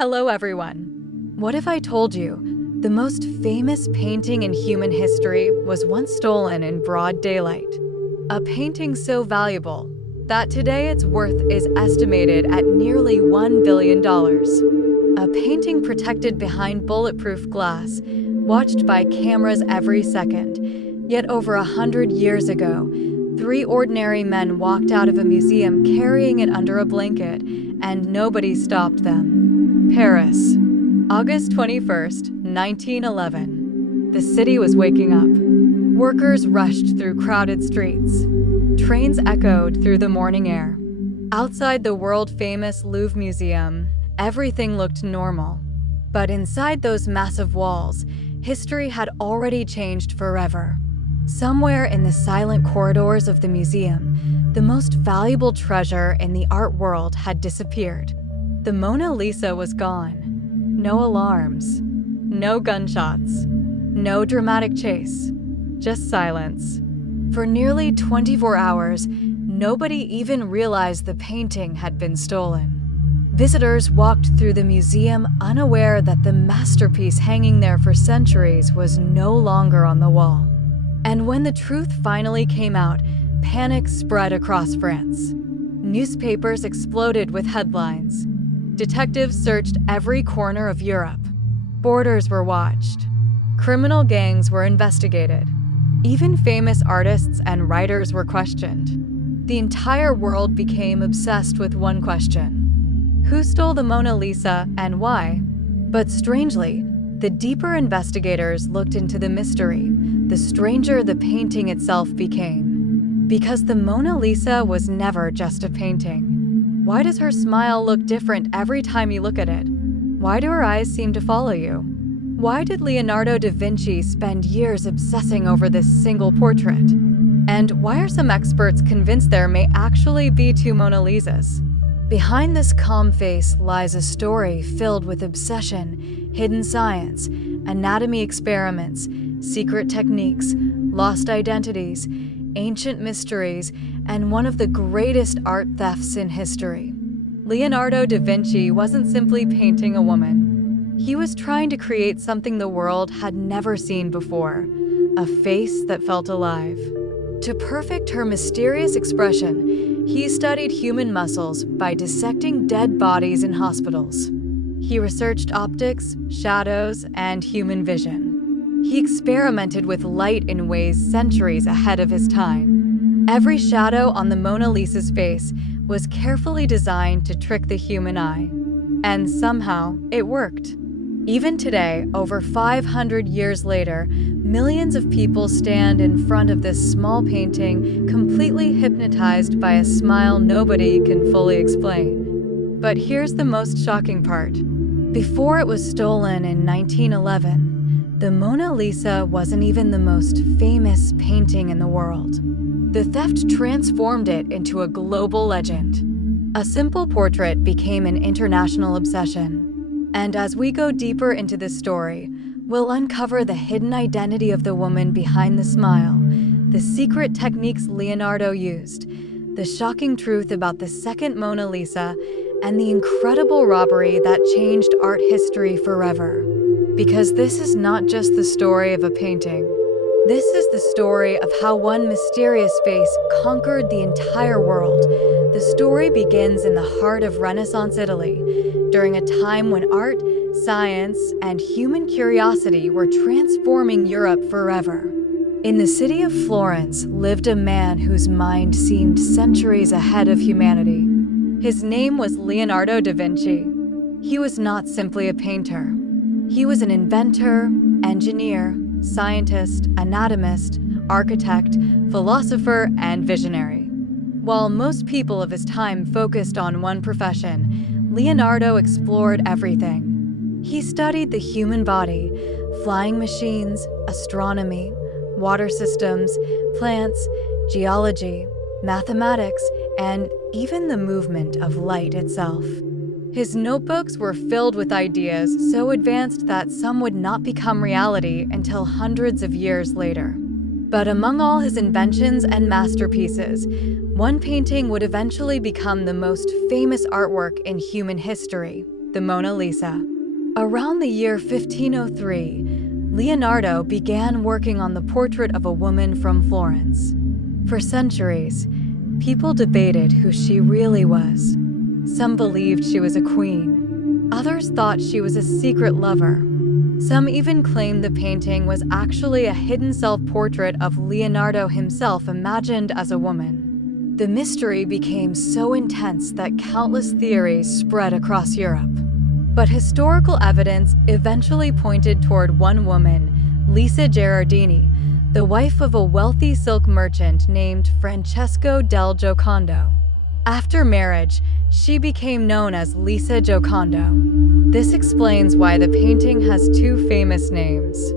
Hello everyone. What if I told you the most famous painting in human history was once stolen in broad daylight? A painting so valuable that today its worth is estimated at nearly $1 billion. A painting protected behind bulletproof glass, watched by cameras every second. Yet over 100 years ago, 3 ordinary men walked out of a museum carrying it under a blanket, and nobody stopped them. Paris, August 21st, 1911. The city was waking up. Workers rushed through crowded streets. Trains echoed through the morning air. Outside the world-famous Louvre Museum, everything looked normal. But inside those massive walls, history had already changed forever. Somewhere in the silent corridors of the museum, the most valuable treasure in the art world had disappeared. The Mona Lisa was gone. No alarms, no gunshots, no dramatic chase, just silence. For nearly 24 hours, nobody even realized the painting had been stolen. Visitors walked through the museum unaware that the masterpiece hanging there for centuries was no longer on the wall. And when the truth finally came out, panic spread across France. Newspapers exploded with headlines. Detectives searched every corner of Europe. Borders were watched. Criminal gangs were investigated. Even famous artists and writers were questioned. The entire world became obsessed with one question: who stole the Mona Lisa and why? But strangely, the deeper investigators looked into the mystery, the stranger the painting itself became. Because the Mona Lisa was never just a painting. Why does her smile look different every time you look at it? Why do her eyes seem to follow you? Why did Leonardo da Vinci spend years obsessing over this single portrait? And why are some experts convinced there may actually be 2 Mona Lisas? Behind this calm face lies a story filled with obsession, hidden science, anatomy experiments, secret techniques, lost identities, ancient mysteries, and one of the greatest art thefts in history. Leonardo da Vinci wasn't simply painting a woman. He was trying to create something the world had never seen before, a face that felt alive. To perfect her mysterious expression, he studied human muscles by dissecting dead bodies in hospitals. He researched optics, shadows, and human vision. He experimented with light in ways centuries ahead of his time. Every shadow on the Mona Lisa's face was carefully designed to trick the human eye. And somehow, it worked. Even today, over 500 years later, millions of people stand in front of this small painting, completely hypnotized by a smile nobody can fully explain. But here's the most shocking part. Before it was stolen in 1911, the Mona Lisa wasn't even the most famous painting in the world. The theft transformed it into a global legend. A simple portrait became an international obsession. And as we go deeper into this story, we'll uncover the hidden identity of the woman behind the smile, the secret techniques Leonardo used, the shocking truth about the second Mona Lisa, and the incredible robbery that changed art history forever. Because this is not just the story of a painting. This is the story of how one mysterious face conquered the entire world. The story begins in the heart of Renaissance Italy, during a time when art, science, and human curiosity were transforming Europe forever. In the city of Florence lived a man whose mind seemed centuries ahead of humanity. His name was Leonardo da Vinci. He was not simply a painter. He was an inventor, engineer, scientist, anatomist, architect, philosopher, and visionary. While most people of his time focused on one profession, Leonardo explored everything. He studied the human body, flying machines, astronomy, water systems, plants, geology, mathematics, and even the movement of light itself. His notebooks were filled with ideas so advanced that some would not become reality until hundreds of years later. But among all his inventions and masterpieces, one painting would eventually become the most famous artwork in human history. the Mona Lisa. Around the year 1503, Leonardo began working on the portrait of a woman from Florence. For centuries, people debated who she really was. Some believed she was a queen. Others thought she was a secret lover. Some even claimed the painting was actually a hidden self-portrait of Leonardo himself imagined as a woman. The mystery became so intense that countless theories spread across Europe. But historical evidence eventually pointed toward one woman, Lisa Gherardini, the wife of a wealthy silk merchant named Francesco del Giocondo. After marriage, she became known as Lisa Giocondo. This explains why the painting has two famous names.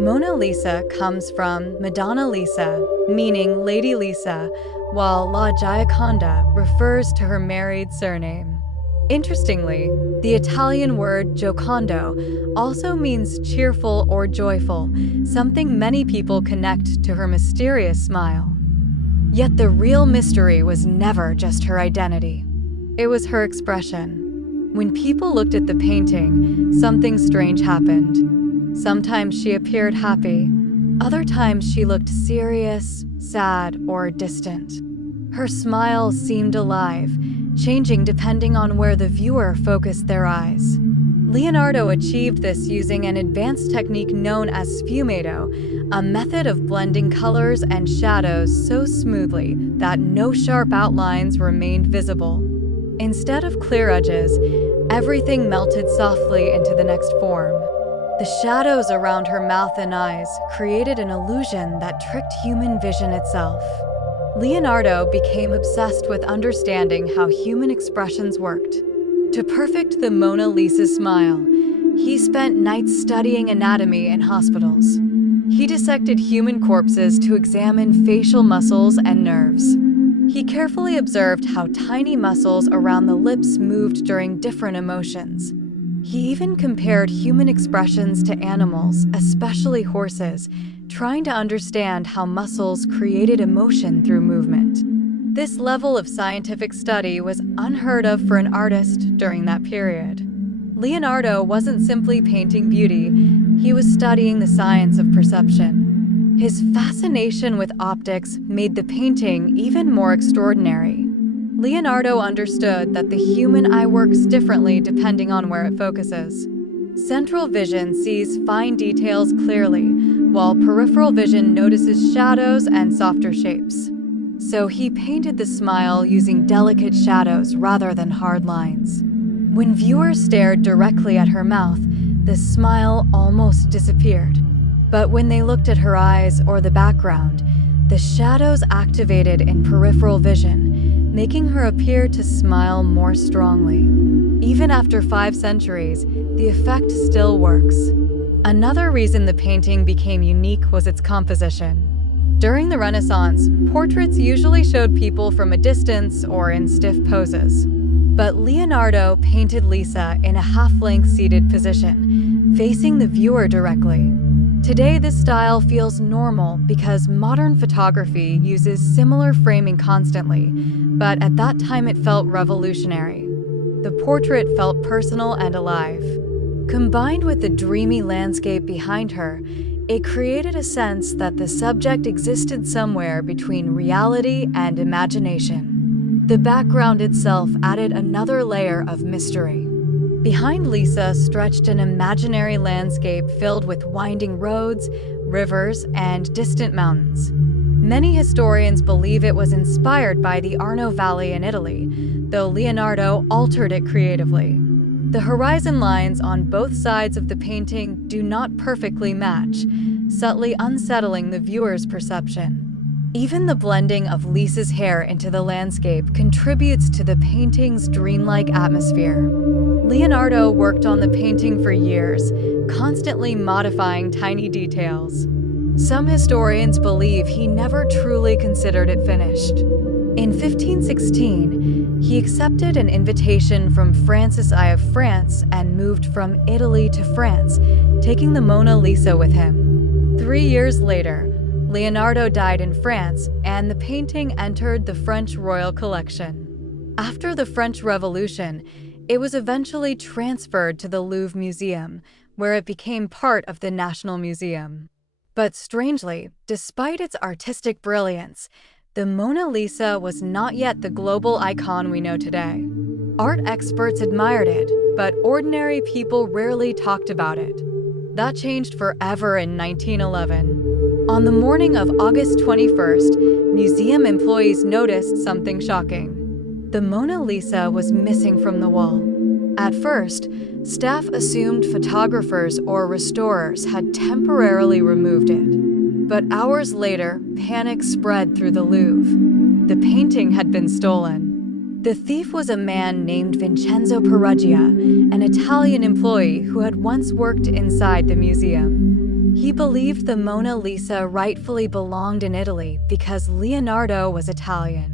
Mona Lisa comes from Madonna Lisa, meaning Lady Lisa, while La Gioconda refers to her married surname. Interestingly, the Italian word Giocondo also means cheerful or joyful, something many people connect to her mysterious smile. Yet the real mystery was never just her identity. It was her expression. When people looked at the painting, something strange happened. Sometimes she appeared happy. Other times she looked serious, sad, or distant. Her smile seemed alive, changing depending on where the viewer focused their eyes. Leonardo achieved this using an advanced technique known as sfumato, a method of blending colors and shadows so smoothly that no sharp outlines remained visible. Instead of clear edges, everything melted softly into the next form. The shadows around her mouth and eyes created an illusion that tricked human vision itself. Leonardo became obsessed with understanding how human expressions worked. To perfect the Mona Lisa's smile, he spent nights studying anatomy in hospitals. He dissected human corpses to examine facial muscles and nerves. He carefully observed how tiny muscles around the lips moved during different emotions. He even compared human expressions to animals, especially horses, trying to understand how muscles created emotion through movement. This level of scientific study was unheard of for an artist during that period. Leonardo wasn't simply painting beauty, he was studying the science of perception. His fascination with optics made the painting even more extraordinary. Leonardo understood that the human eye works differently depending on where it focuses. Central vision sees fine details clearly, while peripheral vision notices shadows and softer shapes. So he painted the smile using delicate shadows rather than hard lines. When viewers stared directly at her mouth, the smile almost disappeared. But when they looked at her eyes or the background, the shadows activated in peripheral vision, making her appear to smile more strongly. Even after 5 centuries, the effect still works. Another reason the painting became unique was its composition. During the Renaissance, portraits usually showed people from a distance or in stiff poses. But Leonardo painted Lisa in a half-length seated position, facing the viewer directly. Today, this style feels normal because modern photography uses similar framing constantly, but at that time it felt revolutionary. The portrait felt personal and alive. Combined with the dreamy landscape behind her, it created a sense that the subject existed somewhere between reality and imagination. The background itself added another layer of mystery. Behind Lisa stretched an imaginary landscape filled with winding roads, rivers, and distant mountains. Many historians believe it was inspired by the Arno Valley in Italy, though Leonardo altered it creatively. The horizon lines on both sides of the painting do not perfectly match, subtly unsettling the viewer's perception. Even the blending of Lisa's hair into the landscape contributes to the painting's dreamlike atmosphere. Leonardo worked on the painting for years, constantly modifying tiny details. Some historians believe he never truly considered it finished. In 1516, he accepted an invitation from Francis I of France and moved from Italy to France, taking the Mona Lisa with him. 3 years later, Leonardo died in France, and the painting entered the French royal collection. After the French Revolution, It was eventually transferred to the Louvre Museum, where it became part of the National Museum. But strangely, despite its artistic brilliance, the Mona Lisa was not yet the global icon we know today. Art experts admired it, but ordinary people rarely talked about it. That changed forever in 1911. On the morning of August 21st, museum employees noticed something shocking. The Mona Lisa was missing from the wall. At first, staff assumed photographers or restorers had temporarily removed it. But hours later, panic spread through the Louvre. The painting had been stolen. The thief was a man named Vincenzo Peruggia, an Italian employee who had once worked inside the museum. He believed the Mona Lisa rightfully belonged in Italy because Leonardo was Italian.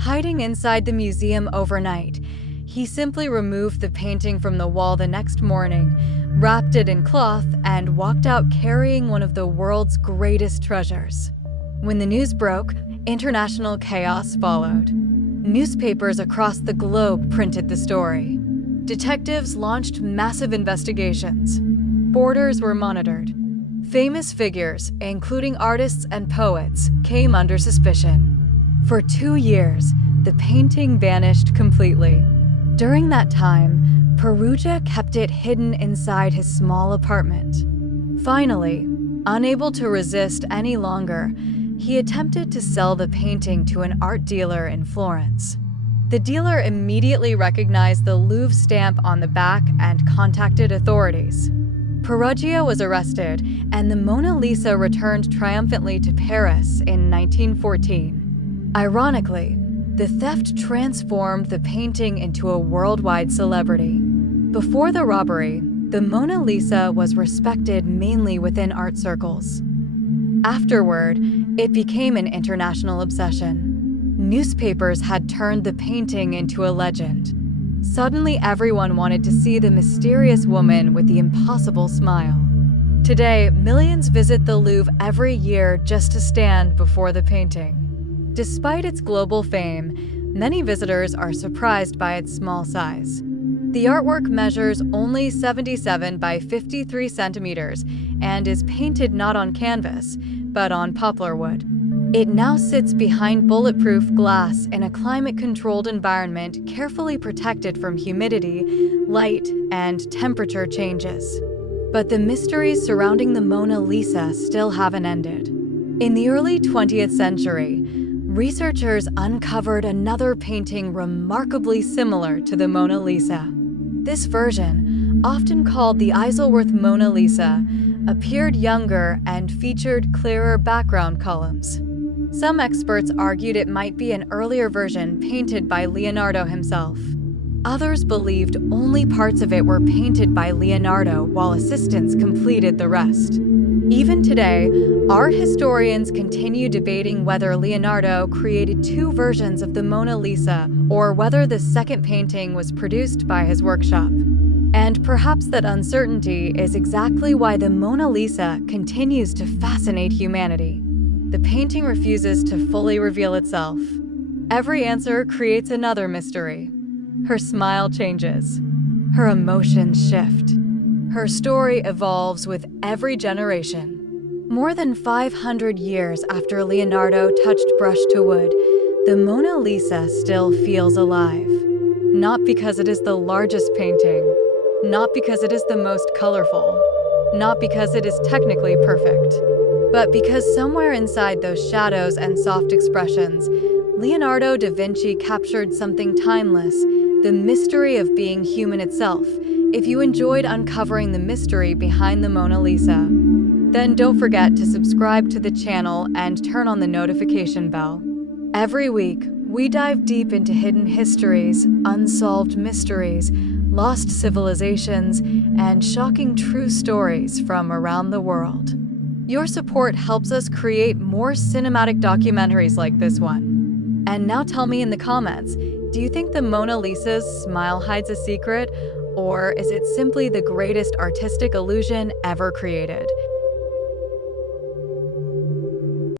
Hiding inside the museum overnight, he simply removed the painting from the wall the next morning, wrapped it in cloth, and walked out carrying one of the world's greatest treasures. When the news broke, international chaos followed. Newspapers across the globe printed the story. Detectives launched massive investigations. Borders were monitored. Famous figures, including artists and poets, came under suspicion. For 2 years, the painting vanished completely. During that time, Peruggia kept it hidden inside his small apartment. Finally, unable to resist any longer, he attempted to sell the painting to an art dealer in Florence. The dealer immediately recognized the Louvre stamp on the back and contacted authorities. Peruggia was arrested, and the Mona Lisa returned triumphantly to Paris in 1914. Ironically, the theft transformed the painting into a worldwide celebrity. Before the robbery, the Mona Lisa was respected mainly within art circles. Afterward, it became an international obsession. Newspapers had turned the painting into a legend. Suddenly, everyone wanted to see the mysterious woman with the impossible smile. Today, millions visit the Louvre every year just to stand before the painting. Despite its global fame, many visitors are surprised by its small size. The artwork measures only 77 by 53 centimeters and is painted not on canvas, but on poplar wood. It now sits behind bulletproof glass in a climate-controlled environment carefully protected from humidity, light, and temperature changes. But the mysteries surrounding the Mona Lisa still haven't ended. In the early 20th century, researchers uncovered another painting remarkably similar to the Mona Lisa. This version, often called the Isleworth Mona Lisa, appeared younger and featured clearer background columns. Some experts argued it might be an earlier version painted by Leonardo himself. Others believed only parts of it were painted by Leonardo while assistants completed the rest. Even today, art historians continue debating whether Leonardo created two versions of the Mona Lisa or whether the second painting was produced by his workshop. And perhaps that uncertainty is exactly why the Mona Lisa continues to fascinate humanity. The painting refuses to fully reveal itself. Every answer creates another mystery. Her smile changes. Her emotions shift. Her story evolves with every generation. More than 500 years after Leonardo touched brush to wood, the Mona Lisa still feels alive. Not because it is the largest painting, not because it is the most colorful, not because it is technically perfect, but because somewhere inside those shadows and soft expressions, Leonardo da Vinci captured something timeless, the mystery of being human itself. If you enjoyed uncovering the mystery behind the Mona Lisa, then don't forget to subscribe to the channel and turn on the notification bell. Every week, we dive deep into hidden histories, unsolved mysteries, lost civilizations, and shocking true stories from around the world. Your support helps us create more cinematic documentaries like this one. And now tell me in the comments, do you think the Mona Lisa's smile hides a secret? Or is it simply the greatest artistic illusion ever created?